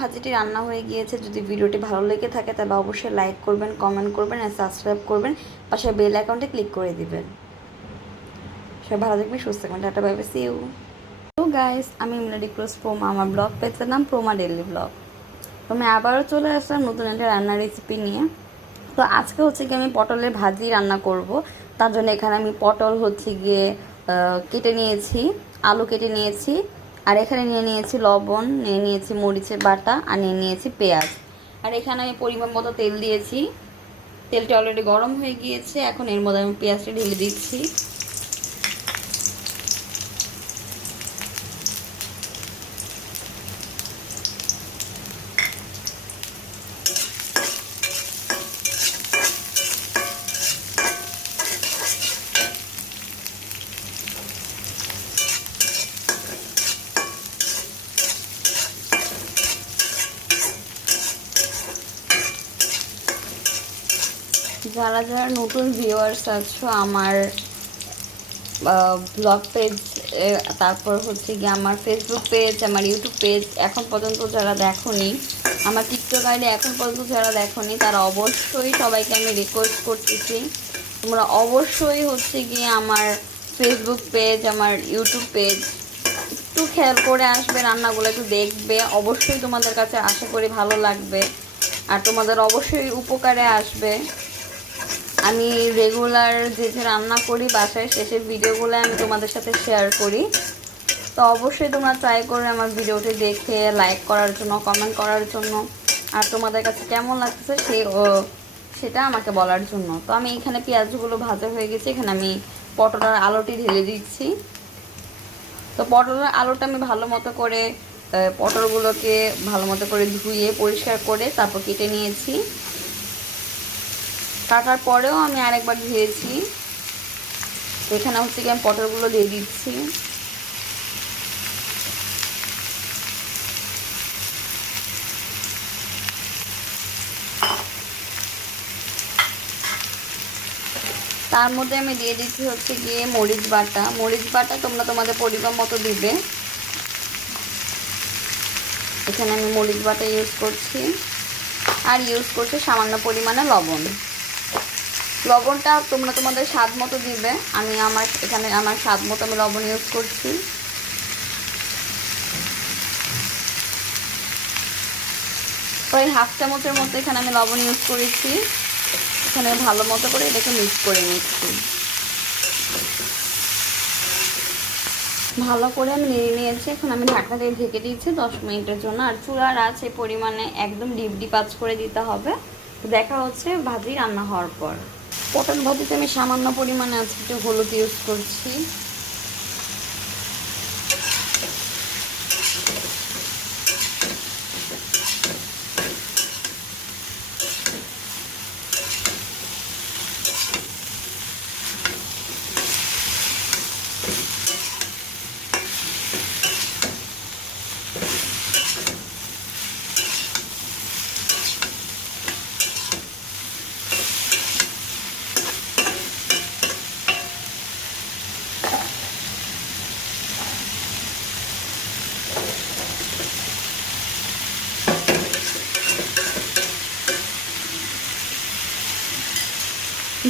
ভাজিটি রান্না হয়ে গিয়েছে। যদি ভিডিওটি ভালো লেগে থাকে তাহলে অবশ্যই লাইক করবেন, কমেন্ট করবেন আর সাবস্ক্রাইব করবেন, পাশে বেল আইকনটি ক্লিক করে দিবেন। সবাই ভালো থাকবেন, সুস্থ থাকবেন। Tata, bye bye, see you. তো গাইস, আমি মিলাডি ক্রস প্রোমা, আমার ব্লগ পেজের নাম প্রোমা ডেইলি ব্লগ। তো আমি আবারও চলে আসলাম নতুন একটা রান্নার রেসিপি নিয়ে। তো আজকে হচ্ছে গিয়ে আমি পটলের ভাজি রান্না করব। তার জন্য এখানে আমি পটল হচ্ছে গিয়ে কেটে নিয়েছি, আলু কেটে নিয়েছি, আর এখানে নিয়ে নিয়েছি লবণ, নিয়ে নিয়েছি মরিচের বাটা, আর নিয়ে নিয়েছি পেঁয়াজ। আর এখানে আমি পরিমাণ মতো তেল দিয়েছি। তেলটা অলরেডি গরম হয়ে গিয়েছে, এখন এর মধ্যে আমি পেঁয়াজটা ঢেলে দিচ্ছি। যারা যারা নতুন ভিউয়ার্স আছো আমার ব্লগ পেজ, তারপর হচ্ছে গিয়ে আমার ফেসবুক পেজ, আমার ইউটিউব পেজ এখন পর্যন্ত যারা দেখোনি, আমার টিকটক আইডি এখন পর্যন্ত যারা দেখোনি, তারা অবশ্যই সবাইকে আমি রিকোয়েস্ট করতেছি তোমরা অবশ্যই হচ্ছে গিয়ে আমার ফেসবুক পেজ, আমার ইউটিউব পেজ একটু খেয়াল করে আসবে, রান্নাগুলো একটু দেখবে। অবশ্যই তোমাদের কাছে আশা করি ভালো লাগবে আর তোমাদের অবশ্যই উপকারে আসবে। আমি রেগুলার যে রান্না করি বাসায়, শেষের ভিডিওগুলো আমি তোমাদের সাথে শেয়ার করি। তো অবশ্যই তোমরা ট্রাই করে আমার ভিডিওটি দেখে লাইক করার জন্য, কমেন্ট করার জন্য, আর তোমাদের কাছে কেমন লাগছে সেটা আমাকে বলার জন্য। তো আমি এখানে পেঁয়াজগুলো ভাজা হয়ে গেছে, এখানে আমি পটলের আলুটি ঢেলে দিচ্ছি। তো পটলের আলুটা আমি ভালো মতো করে পটলগুলোকে ভালো মতো করে ধুয়ে পরিষ্কার করে তারপর কেটে নিয়েছি। কাটার পরেও আমি আরেকবার ধুয়েছি। তো এখানে হচ্ছে কি আমি পটলগুলো দিয়ে দিচ্ছি। তার মধ্যে আমি দিয়ে দিচ্ছি হচ্ছে গিয়ে মরিচ বাটা। মরিচ বাটা তোমরা তোমাদের পরিমাণ মতো দিবে। এখানে আমি মরিচ বাটা ইউজ করছি, আর ইউজ করছি সামান্য পরিমাণে লবণ। লবণটা তোমরা তোমাদের স্বাদ মতো দিবে। আমি এখানে আমার স্বাদ মতো আমি লবণ ইউজ করছি। প্রায় হাফ চামচের মতো এখানে আমি লবণ ইউজ করেছি। এখানে ভালো মতো করে এটাকে মিক্স করে নিচ্ছি। ভালো করে আমি নেড়ে নিয়েছি। এখন আমি ঢাকনা দিয়ে ঢেকে দিয়েছি 10 মিনিটের জন্য। আর চুলার আঁচ পরিমাণে একদম ডিপ ডিপ আঁচ করে দিতে হবে। দেখা হচ্ছে ভাজি রান্না হওয়ার পর। পটল ভাজিতে আমি সামান্য পরিমাণে আজকে একটু হলুদ ইউজ করছি।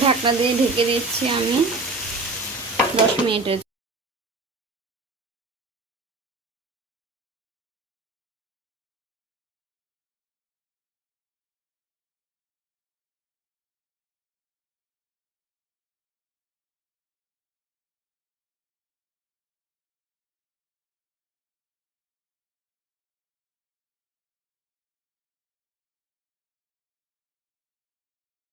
ঢাকনা দিয়ে ঢেকে দিচ্ছি আমি 10 মিনিটের।